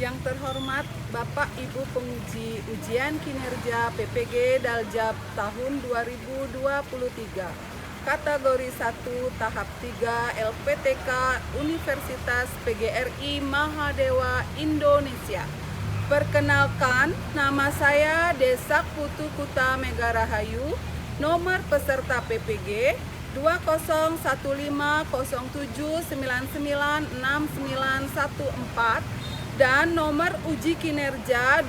Yang terhormat Bapak Ibu penguji ujian kinerja PPG Daljab tahun 2023, kategori 1 tahap 3 LPTK Universitas PGRI Mahadewa Indonesia. Perkenalkan, nama saya Desak Putu Kuta Megarahayu, nomor peserta PPG 201507996914 dan nomor uji kinerja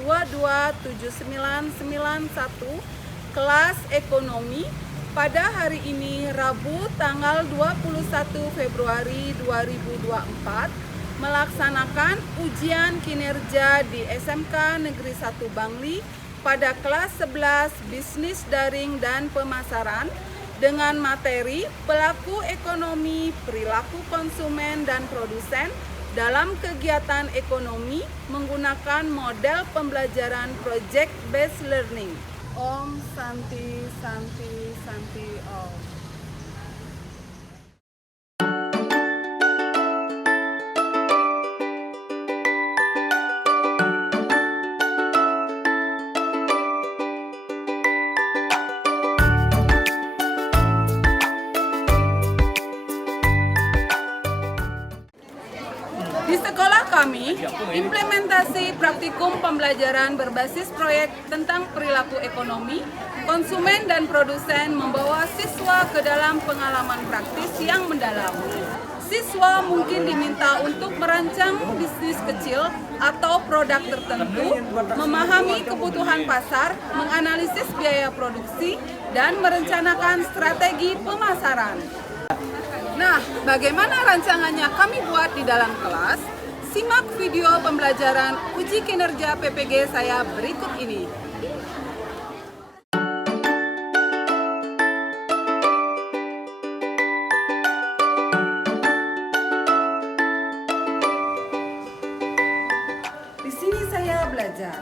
2024-227991 kelas ekonomi pada hari ini Rabu tanggal 21 Februari 2024 melaksanakan ujian kinerja di SMK Negeri 1 Bangli pada kelas 11 Bisnis Daring dan Pemasaran dengan materi pelaku ekonomi, perilaku konsumen dan produsen dalam kegiatan ekonomi menggunakan model pembelajaran project based learning. Om Santi Santi Santi Om. Di sekolah kami, implementasi praktikum pembelajaran berbasis proyek tentang perilaku ekonomi, konsumen dan produsen membawa siswa ke dalam pengalaman praktis yang mendalam. Siswa mungkin diminta untuk merancang bisnis kecil atau produk tertentu, memahami kebutuhan pasar, menganalisis biaya produksi, dan merencanakan strategi pemasaran. Nah, bagaimana rancangannya kami buat di dalam kelas? Simak video pembelajaran uji kinerja PPG saya berikut ini. Di sini saya belajar.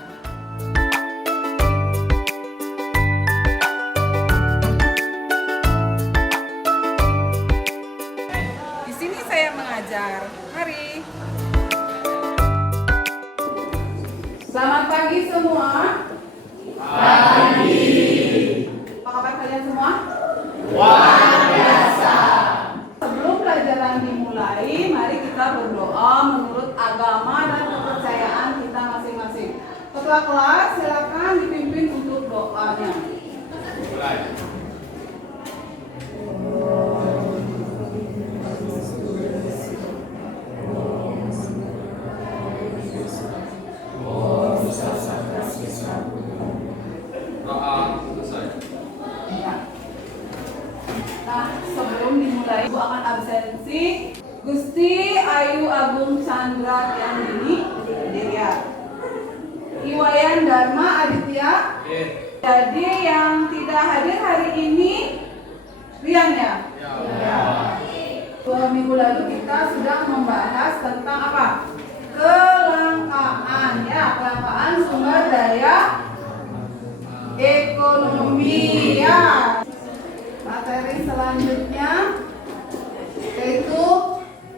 Mari. Selamat pagi semua. Pagi. Apa kabar kalian semua? Luar biasa. Sebelum pelajaran dimulai, mari kita berdoa menurut agama dan kepercayaan kita masing-masing. Ketua kelas, silakan dipimpin untuk doanya. Mulai. Nah, sebelum dimulai, Ibu akan absensi. Gusti Ayu Agung Chandra Tiandini, Dirya. Iwayan Dharma Aditya. Jadi yang tidak hadir hari ini, Rian ya? Ya. 2 minggu lalu kita sudah membahas tentang apa? Kelangkaan, ya, kelangkaan sumber daya ekonomi, ya. Materi selanjutnya yaitu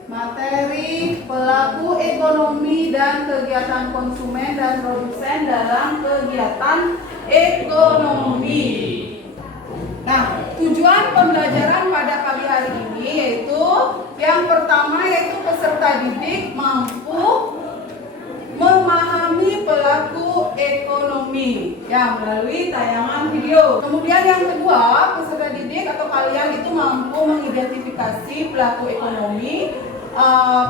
materi pelaku ekonomi dan kegiatan konsumen dan produsen dalam kegiatan ekonomi. Nah, tujuan pembelajaran pada pagi hari ini yaitu yang pertama yaitu peserta didik mampu memahami pelaku ekonomi ya melalui tayangan video. Kemudian yang kedua, peserta didik atau kalian itu mampu mengidentifikasi pelaku ekonomi,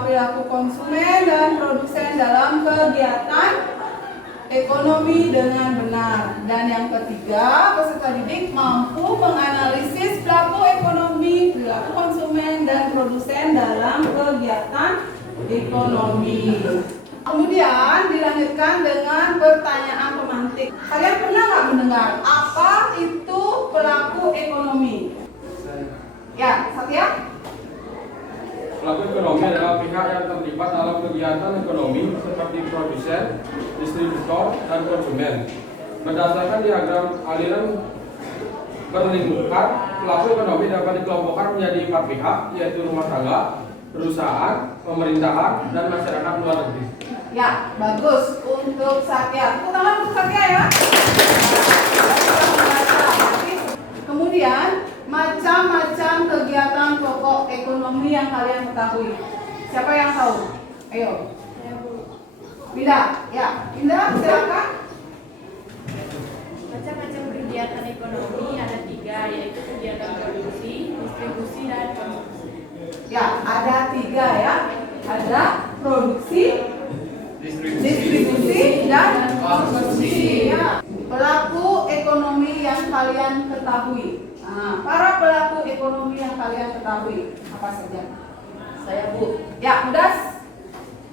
perilaku konsumen dan produsen dalam kegiatan ekonomi dengan benar. Dan yang ketiga, peserta didik mampu menganalisis pelaku ekonomi, perilaku konsumen dan produsen dalam kegiatan ekonomi. Kemudian dilanjutkan dengan pertanyaan pemantik. Kalian pernah nggak mendengar apa itu pelaku ekonomi? Ya, Satya? Pelaku ekonomi adalah pihak yang terlibat dalam kegiatan ekonomi seperti produsen, distributor, dan konsumen. Berdasarkan diagram aliran berlingkuran, pelaku ekonomi dapat dikelompokkan menjadi 4 pihak, yaitu rumah tangga, perusahaan, pemerintahan, dan masyarakat luar negeri. Ya, bagus untuk Satya. Tepuk tangan untuk Satya ya. Kemudian, macam-macam kegiatan pokok ekonomi yang kalian ketahui. Siapa yang tahu? Ayo. Winda, ya. Winda, silakan. Macam-macam kegiatan ekonomi ada 3, yaitu kegiatan produksi, distribusi, dan konsumsi. Ya, ada 3 ya. Ada produksi, distribusi, dan konsumsi. Ya. Pelaku ekonomi yang kalian ketahui. Nah, para pelaku ekonomi yang kalian ketahui apa saja? Saya Bu, Ya, Mudas.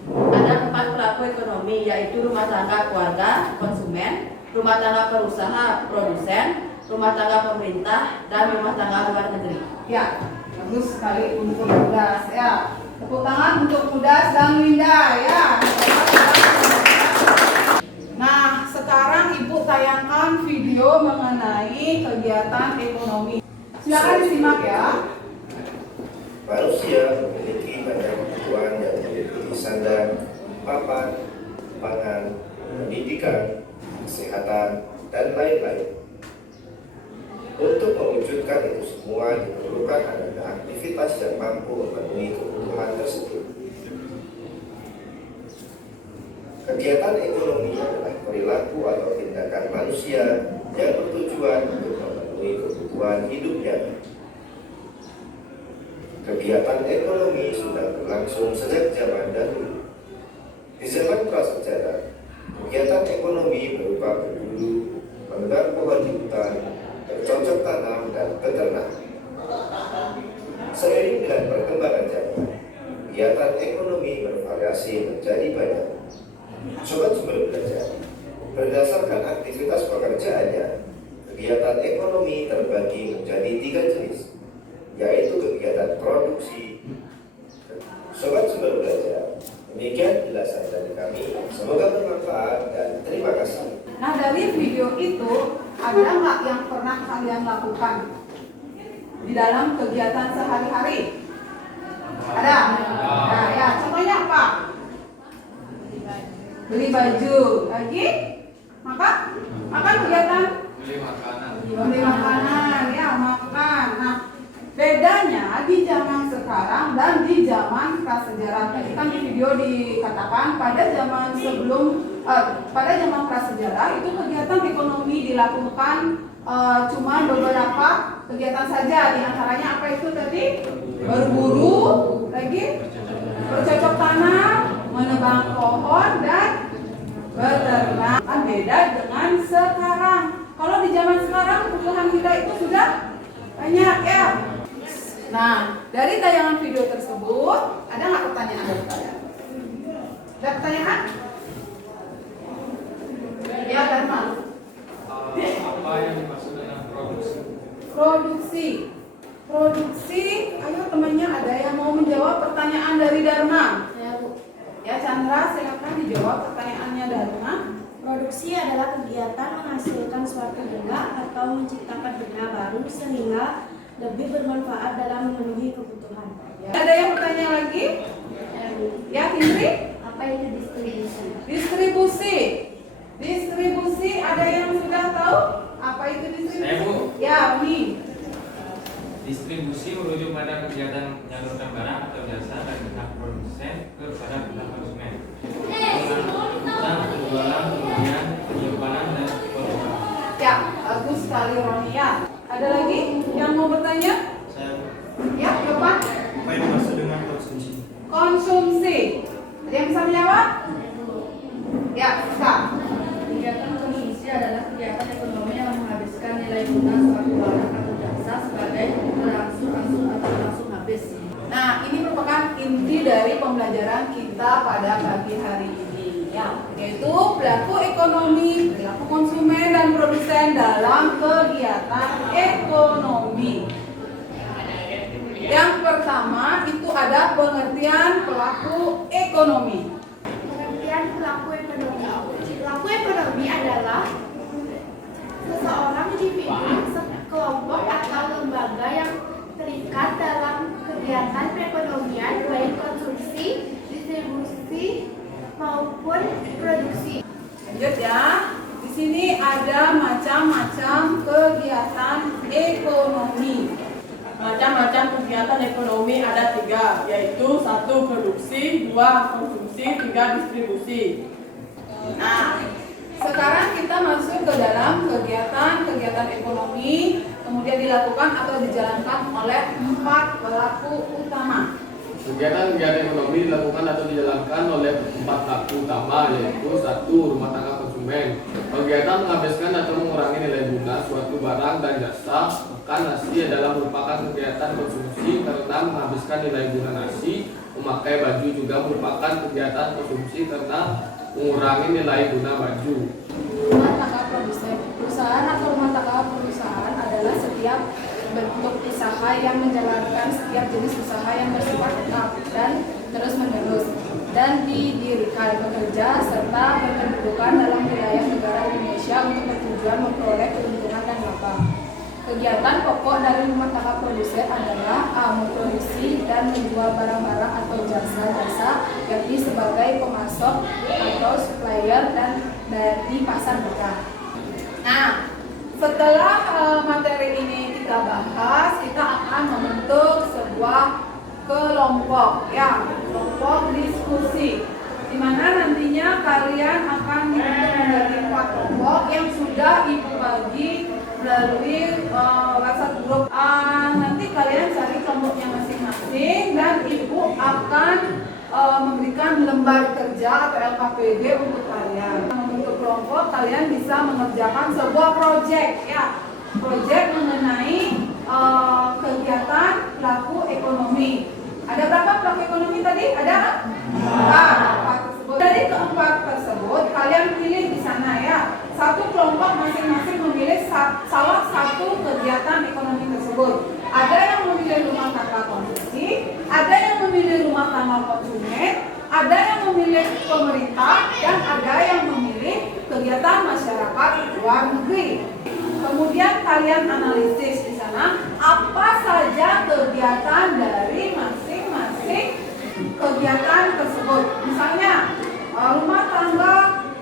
ada 4 pelaku ekonomi, yaitu rumah tangga keluarga, konsumen, rumah tangga perusahaan, produsen, rumah tangga pemerintah, dan rumah tangga luar negeri. Ya, bagus sekali untuk Mudas. Ya, tepuk tangan untuk Mudas dan Winda. Ya. Nah, sekarang Ibu tayangkan video mengenai kegiatan ekonomi. Silakan disimak ya. Manusia memiliki banyak kebutuhan yang meliputi sandang, papan, pangan, pendidikan, kesehatan, dan lain-lain. Untuk mewujudkan itu semua diperlukan adanya aktivitas yang mampu memenuhi kebutuhan tersebut. Kegiatan ekonomi adalah perilaku atau tindakan manusia yang bertujuan untuk memenuhi kebutuhan hidupnya. Kegiatan ekonomi sudah berlangsung sejak zaman dahulu. Di zaman prasejarah, kegiatan ekonomi berupa berburu, menebang pohon di hutan, bercocok tanam, dan beternak. Seiring dengan perkembangan zaman, kegiatan ekonomi bervariasi menjadi banyak. Sobat Sumber Belajar, berdasarkan aktivitas pekerjaannya, kegiatan ekonomi terbagi menjadi 3 jenis, yaitu kegiatan produksi. Sobat Sumber Belajar, demikian penjelasan dari kami. Semoga bermanfaat dan terima kasih. Nah, dari video itu ada nggak yang pernah kalian lakukan di dalam kegiatan sehari-hari? Ada? Nah, ya, contohnya apa? Beli baju. Lagi? Makan kegiatan? Beli makanan, ya, makan. Nah, bedanya di zaman sekarang dan di zaman prasejarah. Tadi kan di video dikatakan pada zaman pada zaman prasejarah itu kegiatan ekonomi dilakukan cuma beberapa kegiatan saja. Di antaranya apa itu tadi? Berburu, lagi bercocok tanam, menebang pohon, dan beternak. Beda dengan sekarang. Kalau di zaman sekarang kebutuhan kita itu sudah banyak ya. Nah, dari tayangan video tersebut ada nggak pertanyaan dari kalian? Ada pertanyaan? Ya, Dharma. Apa yang dimaksud dengan produksi? Produksi. Ayo temannya ada yang mau menjawab pertanyaan dari Dharma? Saya Bu. Ya, Chandra, silakan dijawab pertanyaannya Dharma. Produksi adalah kegiatan menghasilkan suatu benda atau menciptakan benda baru sehingga lebih bermanfaat dalam memenuhi kebutuhan. Ya. Ada yang bertanya lagi? Ya, Tindri? Apa itu distribusi? Distribusi, ada yang sudah tahu apa itu distribusi? Saya, Bu. Ya, Umi. Distribusi merujuk pada kegiatan menyalurkan barang atau jasa dari pihak produsen kepada pihak konsumen. Tentang penjualan, pembelian, penyimpanan, dan penjualan. Ya, bagus sekali Ronia. Ada lagi yang mau bertanya? Saya Ya, Yopan. Apa yang dimaksud dengan konsumsi? Konsumsi. Ada yang bisa menjawab? Ya, bisa. Kegiatan konsumsi adalah kegiatan ekonomi yang menghabiskan nilai guna suatu barang atau jasa sebagai berangsur-angsur atau langsung habis. Nah, ini merupakan inti dari pembelajaran kita pada pagi hari ini, ya, yaitu pelaku ekonomi, perilaku konsumen, dan produsen dalam kegiatan ekonomi. Yang pertama itu ada pengertian pelaku ekonomi. Pengertian pelaku ekonomi. Pelaku ekonomi adalah seseorang individu, kelompok atau lembaga yang terikat dalam kegiatan perekonomian baik konsumsi, distribusi maupun produksi. Lanjut ya. Di sini ada macam-macam kegiatan ekonomi. Macam-macam kegiatan ekonomi ada 3, yaitu 1 produksi, 2 konsumsi, 3 distribusi. Nah, sekarang kita masuk ke dalam kegiatan ekonomi, kemudian dilakukan atau dijalankan oleh 4 pelaku utama. Kegiatan ekonomi dilakukan atau dijalankan oleh 4 pelaku utama, yaitu 1. Rumah tangga konsumen. Kegiatan menghabiskan atau mengurangi nilai guna suatu barang dan jasa. Makan nasi adalah merupakan kegiatan konsumsi karena menghabiskan nilai guna nasi. Memakai baju juga merupakan kegiatan konsumsi karena mengurangi nilai guna baju. Rumah tangga produsen. Perusahaan atau rumah tangga perusahaan adalah setiap bentuk usaha yang menjalankan setiap jenis usaha yang bersifat tetap dan terus-menerus dan didirikan, bekerja, serta berkedudukan dalam wilayah negara Indonesia untuk bertujuan memperoleh keuntungan dan laba. Kegiatan pokok dari rumah tangga produsen adalah memproduksi dan menjual barang-barang atau jasa-jasa, yakni sebagai pemasok atau supplier dan dari pasar besar. Nah, setelah materi ini kita bahas, kita akan membentuk sebuah kelompok, ya, kelompok diskusi, di mana nantinya kalian akan dibentuk menjadi 4 kelompok yang sudah ibu bagi melalui WhatsApp grup. Nanti kalian cari kelompoknya masing-masing dan ibu akan memberikan lembar kerja atau LKPD untuk kalian. Membentuk kelompok, kalian bisa mengerjakan sebuah proyek, ya, proyek mengenai kegiatan pelaku ekonomi. Ada berapa pelaku ekonomi tadi? Ada 4 tersebut. Dari keempat tersebut, kalian pilih di sana, ya. Satu kelompok masing-masing memilih salah satu kegiatan ekonomi tersebut. Ada yang memilih rumah tangga konsumsi, ada yang memilih rumah tangga konsumen, ada yang memilih pemerintah, dan ada yang memilih kegiatan masyarakat luar negeri. Kemudian kalian analisis di sana apa saja kegiatan dari masing-masing kegiatan tersebut. Misalnya rumah tangga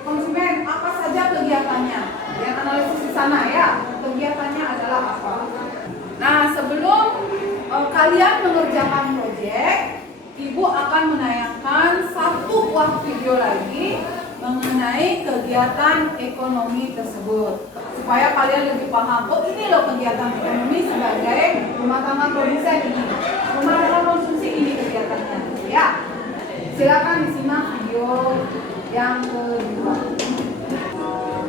konsumen, apa saja kegiatannya? Yang analisis di sana, ya, kegiatannya adalah apa. Nah, sebelum kalian mengerjakan proyek, ibu akan menayangkan 1 buah video lagi mengenai kegiatan ekonomi tersebut, supaya kalian lebih paham. Oh, ini loh kegiatan ekonomi sebagai rumah tangga produsen ini, rumah tangga konsumsi ini kegiatannya, ya. Silakan disimak video yang kedua.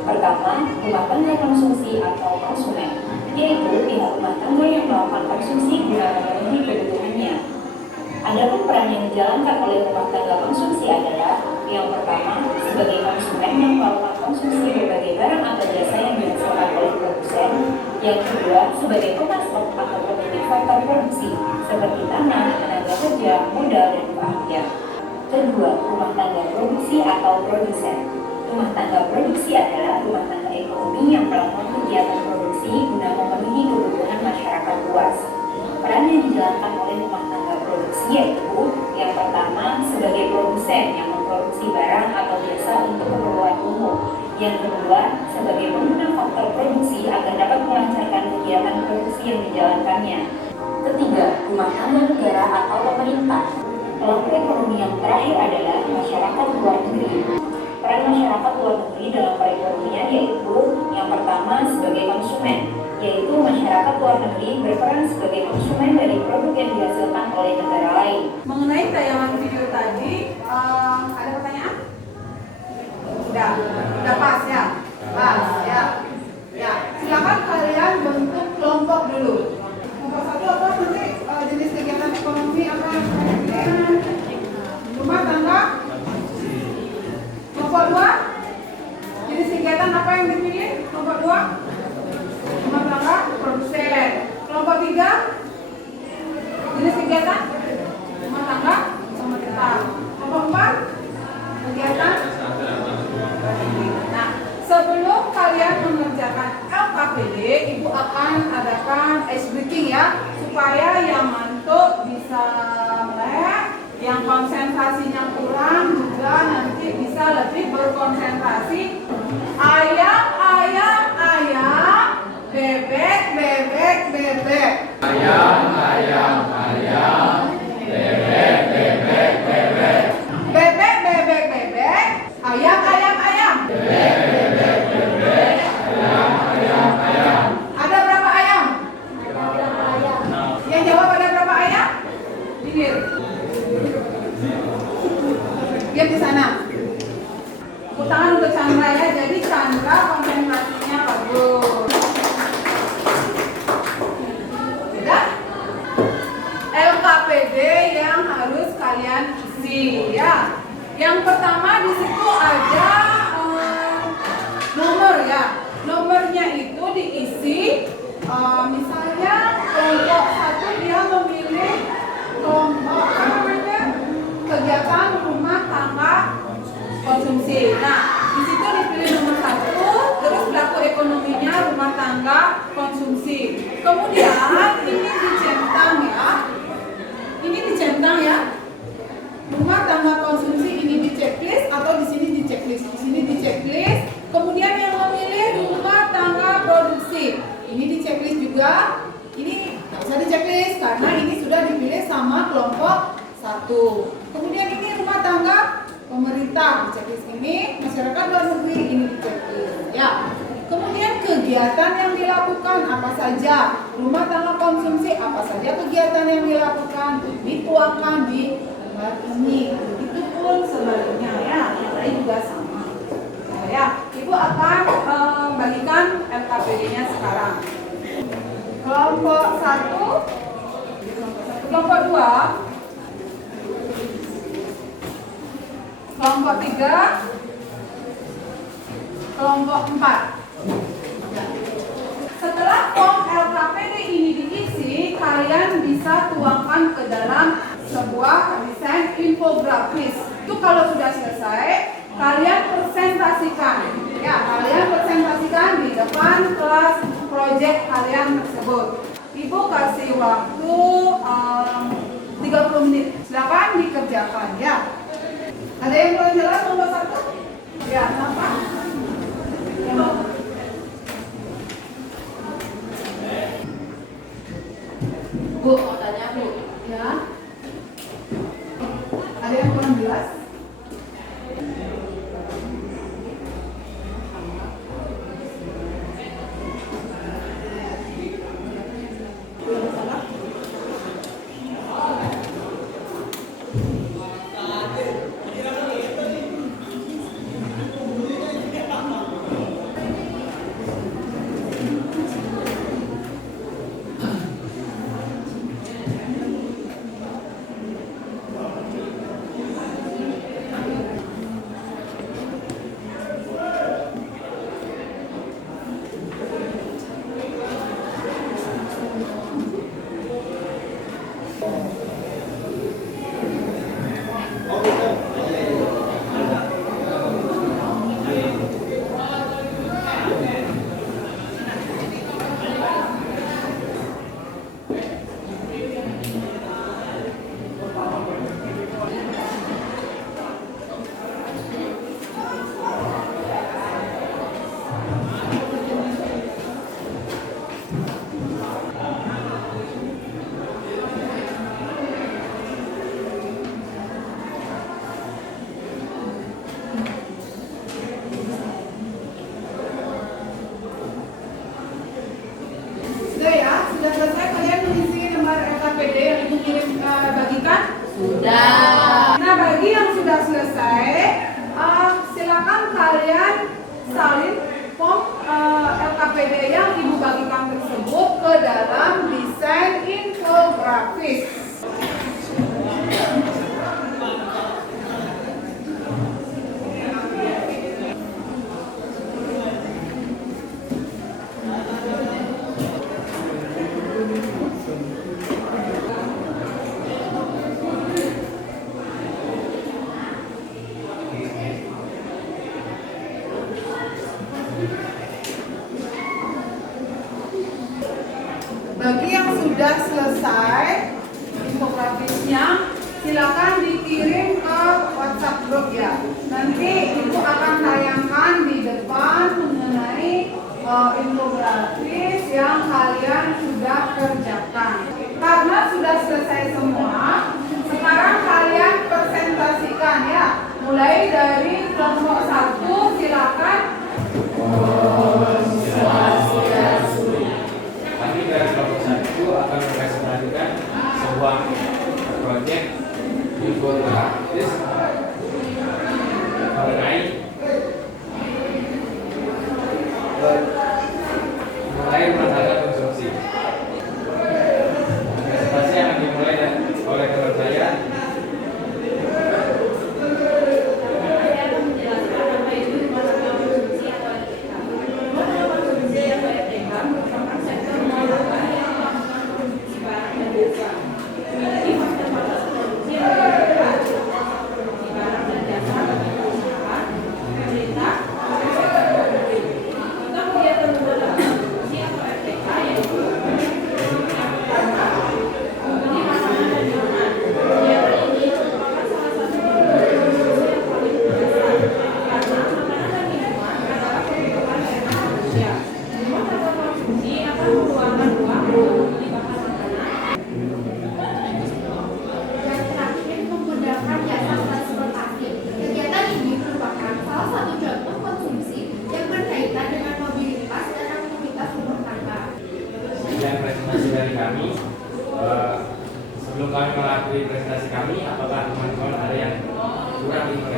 Pertama, rumah tangga konsumsi atau konsumen, yaitu pihak rumah tangga yang melakukan konsumsi guna memenuhi kebutuhannya. Adapun peran yang dijalankan oleh rumah tangga konsumsi adalah yang pertama, sebagai konsumen yang melakukan konsumsi berbagai barang atau jasa yang dihasilkan oleh produsen. Yang kedua, sebagai pemasok atau pemilik faktor produksi seperti tanah, tenaga kerja, modal, dan keahlian. Kedua, rumah tangga produksi atau produsen. Rumah tangga produksi adalah rumah tangga ekonomi yang melakukan kegiatan produksi guna memenuhi kebutuhan masyarakat luas. Peran yang dijalankan oleh rumah tangga produksi yaitu yang pertama, sebagai produsen yang memproduksi barang atau jasa untuk keperluan umum. Yang kedua, sebagai pengguna faktor produksi agar dapat melancarkan kegiatan produksi yang dijalankannya. Ketiga, rumah tangga negara atau pemerintah. Pelaku ekonomi yang terakhir adalah masyarakat luar negeri. Peran masyarakat luar negeri dalam perekonomian yaitu yang pertama sebagai konsumen, yaitu masyarakat luar negeri berperan sebagai konsumen dari produk yang dihasilkan oleh negara lain. Mengenai tayangan video tadi, ada pertanyaan? Udah pas, ya? Pas, ya. Ya, silakan kalian bentuk kelompok dulu. Kelompok 1 apa nanti jenis kegiatan ekonomi apa yang kalian pilih? Rumah tangga. Kelompok 2, jenis kegiatan apa yang dipilih? Kelompok 2, rumah tangga produsen. Kelompok 3, jenis kegiatan rumah tangga pemerintah. Kelompok 4, kegiatan. Nah, Tepuk tangan untuk Chandra ya. Jadi Chandra konsentrasinya bagus. Udah? LKPD yang harus kalian isi ya. Yang pertama di situ ada nomor ya. Nomornya itu diisi misalnya kelompok 1 dia memilih kelompok kegiatan rumah tangga konsumsi. Nah, di situ dipilih nomor 1, terus pelaku ekonominya rumah tangga konsumsi. Kemudian ini dicentang ya. Ini dicentang ya. Rumah tangga konsumsi ini di checklist atau di sini di checklist. Di sini di checklist. Kemudian yang memilih rumah tangga produksi. Ini di checklist juga. Ini nggak usah di checklist karena ini sudah dipilih sama kelompok 1. Kemudian ini rumah tangga pemerintah di checklist ini, masyarakat luar negeri ini di checklist ya. Kemudian kegiatan yang dilakukan apa saja, rumah tangga konsumsi apa saja kegiatan yang dilakukan dituangkan di lembar ini. Itu pun sebaliknya ya, yang lain juga sama. Nah, ya, Ibu akan bagikan LKPD-nya sekarang. Kelompok 1, kelompok 2, kelompok 3, kelompok 4. Setelah form LKPD ini diisi, kalian bisa tuangkan ke dalam sebuah desain infografis. Itu kalau sudah selesai, kalian presentasikan. Ya, kalian presentasikan di depan kelas proyek kalian tersebut. Ibu kasih waktu 30 menit. Silakan dikerjakan ya. Ada yang belum jelas nomor 1? Ya, apa? Bu, mau tanya Bu. Ya. Ada yang kurang jelas? Sudah selesai kalian mengisi lembar LKPD yang Ibu bagikan? Sudah. Nah, bagi yang sudah selesai, silakan kalian salin form LKPD yang Ibu bagikan tersebut ke dalam desain infografis. Bagi yang sudah selesai infografisnya, silakan dikirim ke WhatsApp grup ya. Nanti Ibu akan tayangkan di depan mengenai infografis yang kalian sudah kerjakan. Karena sudah selesai semua, sekarang kalian presentasikan ya. Mulai dari kelompok 1, silakan. Kami dari kelompok 1 akan mempresentasikan sebuah proyek infografis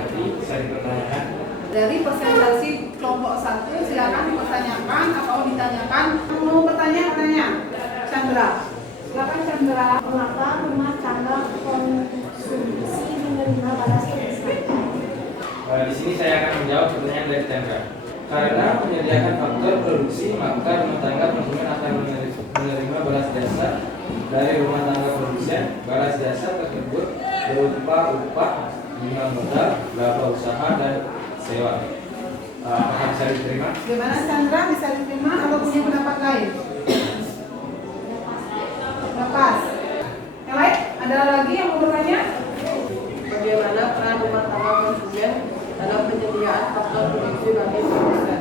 mengerti, bisa dipertanyakan. Dari presentasi kelompok 1, silakan dipertanyakan atau ditanyakan. Mau bertanya? Chandra. Silakan Chandra. Mengapa rumah tangga konsumsi menerima balas desa? Di sini saya akan menjawab pertanyaan dari Chandra. Karena menyediakan faktor produksi, maka rumah tangga konsumen akan menerima balas jasa dari rumah tangga produsen. Balas jasa tersebut berupa upah, bunga modal, laba usaha, dan sewa. Apakah bisa diterima? Gimana Chandra, bisa diterima atau punya pendapat lain? Lepas. Yang lain? Ada lagi yang mau bertanya? Bagaimana peran rumah tangga konsumen dalam penyediaan faktor produksi bagi produsen?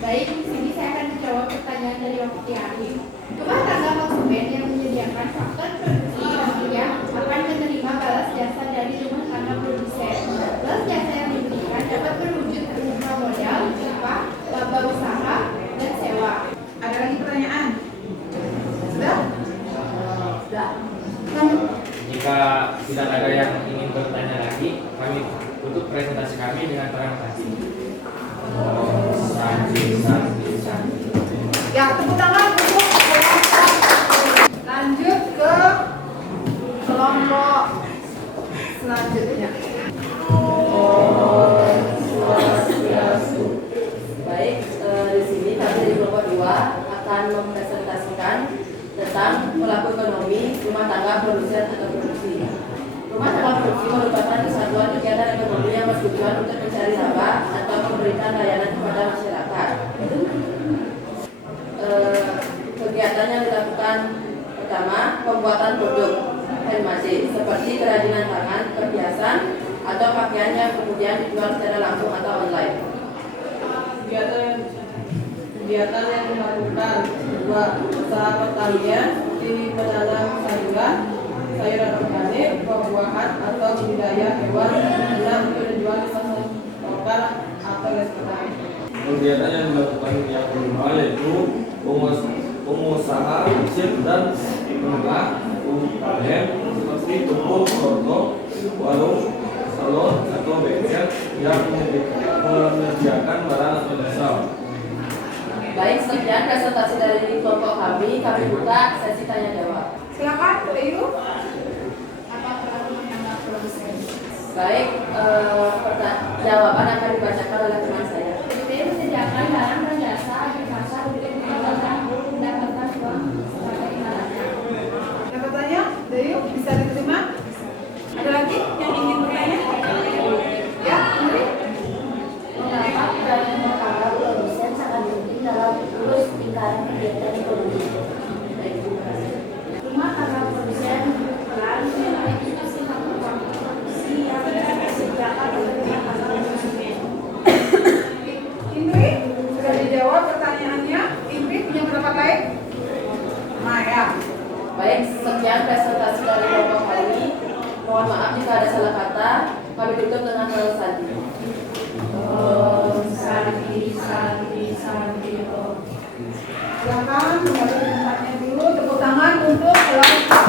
Baik, di sini saya akan menjawab pertanyaan dari Wakti Hakim. Rumah tangga konsumen yang menyediakan faktor produksi nantinya akan menerima balas jasa dari rumah tangga produsen. Balas jasa yang diberikan dapat berwujud berupa modal, upah, laba usaha, dan sewa. Ada lagi pertanyaan? Sudah? Sudah. Jika tidak ada yang ingin bertanya lagi, kami tutup presentasi kami dengan terang kasih. Ya, tepuk tangan untuk lanjut ke kelompok selanjutnya. Baik, di sini kami di kelompok 2 akan mempresentasikan tentang pelaku ekonomi rumah tangga produsen atau produksi. Rumah tangga produksi merupakan kesatuan kegiatan ekonomi yang bertujuan untuk mencari laba atau memberikan layanan kepada masyarakat. Kegiatan yang dilakukan pertama, pembuatan produk handmade seperti kerajinan tangan, perhiasan, atau pakaian yang kemudian dijual secara langsung atau online. Kegiatan yang dilakukan kedua, usaha pertanian seperti menanam sayuran organik, buah-buahan, atau budidaya hewan yang untuk dijual di pasar lokal atau restoran. Kegiatan yang dilakukan yang kelima yaitu pengusaha kecil dan menengah UMKM seperti toko, warung, salon, atau bengkel yang menyediakan barang atau jasa. Baik, sekian presentasi dari kelompok kami buka sesi tanya jawab. Silakan, Ayu. Apa peran rumah tangga produsen? Baik, jawaban akan dibacakan oleh teman saya. PDP menyediakan barang dan jasa di pasar untuk mendapatkan uang sebagai imbalannya. Yang bertanya, Ayu, bisa diterima? Ada lagi yang ingin bertanya? Ya, Nuri. Mengapa peran rumah tangga produsen sangat penting dalam urus lingkaran kegiatan ekonomi? Baik, terima kasih. Rumah tangga produsen berperan sebagai faktor produksi yang disediakan oleh rumah tangga konsumen. Indri, sudah dijawab pertanyaannya. Indri punya pendapat lain? Maya. Baik, sekian presentasi dari kelompok kami. Mohon maaf jika ada salah kata. Kami tutup dengan hal sadi. Silakan kembali ke tempatnya dulu. Tepuk tangan untuk kelompok.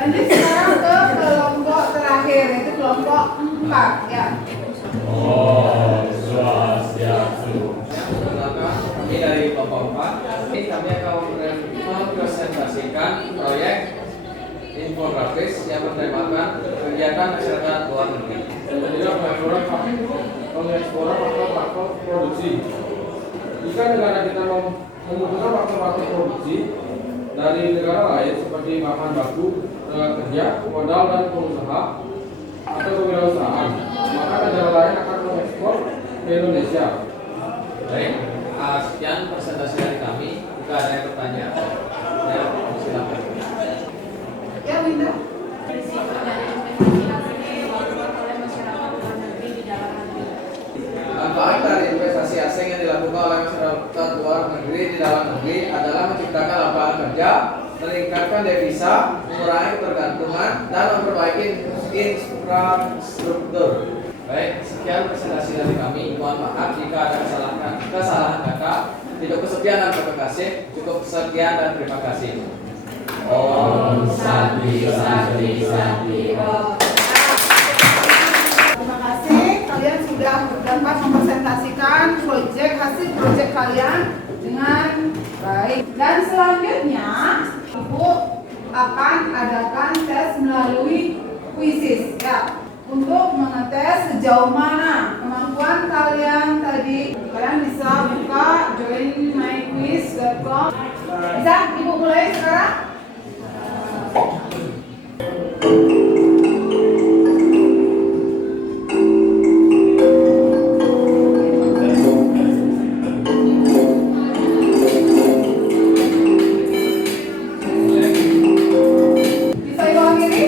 Lanjut sekarang ke kelompok terakhir, yaitu kelompok 4. Ya. Kami dari kelompok 4, ini kami akan mempresentasikan proyek infografis yang bertemakan kegiatan masyarakat luar negeri. Pengeksporan faktor produksi. Jika negara kita membutuhkan faktor produksi dari negara lain seperti bahan baku, tenaga kerja, modal dan pengusaha atau kewirausahaan, maka negara lain akan mengekspor ke Indonesia. Baik, sekian presentasi dari kami. Jika ada yang bertanya, ya silakan. Ya, Winda. Risiko dari investasi asing yang dilakukan oleh masyarakat luar negeri di dalam negeri. Manfaat dari investasi asing yang dilakukan oleh masyarakat luar negeri di dalam negeri adalah menciptakan lapangan kerja, meningkatkan devisa, mengurangi ketergantungan, dan memperbaiki infrastruktur. Baik, sekian presentasi dari kami. Mohon maaf jika ada kesalahan kata. Tidak kesekian dan terima kasih. Cukup sekian dan terima kasih. Om Santi Santi Santi Om. Terima kasih. presentasikan hasil proyek kalian dengan baik. Dan selanjutnya, Ibu akan adakan tes melalui kuisis ya, untuk mengetes sejauh mana kemampuan kalian tadi. Kalian bisa buka joinmyquiz.com. Bisa Ibu mulai sekarang? Bisa Ibu akhiri?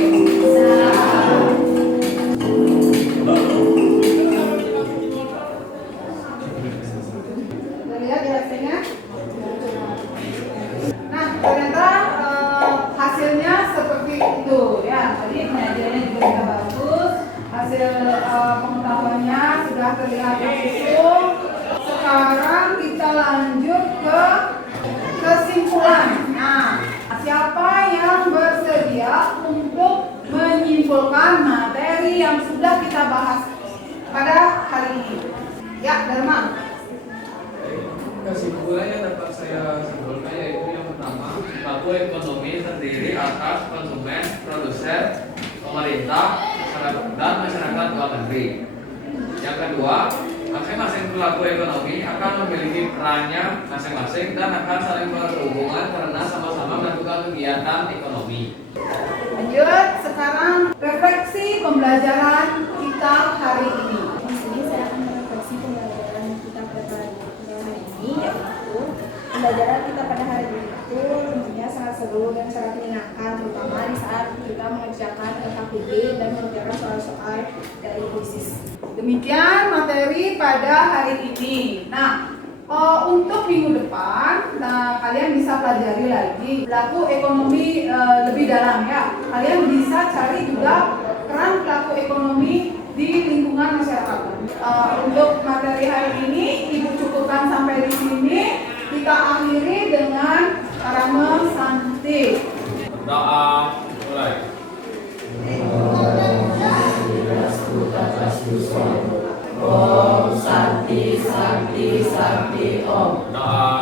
Udah lihat ya hasilnya? Nah, ternyata hasilnya seperti itu ya. Tadi penyajiannya juga sudah bagus, hasil pengetahuannya sudah terlihat langsung. Sekarang kita lanjut ke kesimpulan. Nah, siapa yang bersedia untuk menyimpulkan materi yang sudah kita bahas pada hari ini? Ya, Dharma. Kesimpulannya dapat saya simpulkan yaitu yang pertama, pelaku ekonomi terdiri atas konsumen, produsen, pemerintah, dan masyarakat luar negeri. Yang kedua, masing-masing pelaku ekonomi akan memiliki perannya masing-masing dan akan saling berhubungan karena sama-sama melakukan kegiatan ekonomi. Lanjut, sekarang refleksi pembelajaran kita hari ini. Di sini saya akan merefleksi pembelajaran kita pada hari ini, yaitu pembelajaran kita pada hari ini itu tentunya sangat seru dan sangat menyenangkan, terutama di saat kita mengerjakan LKPD dan mengerjakan soal-soal dari kuisis. Demikian materi pada hari ini. Nah, untuk minggu depan, kalian bisa pelajari lagi pelaku ekonomi lebih dalam ya. Kalian bisa cari juga peran pelaku ekonomi di lingkungan masyarakat. Untuk materi hari ini, Ibu cukupkan sampai di sini. Kita akhiri dengan Rama Santi. Doa mulai. Om Santi Santi Santi Om. Doa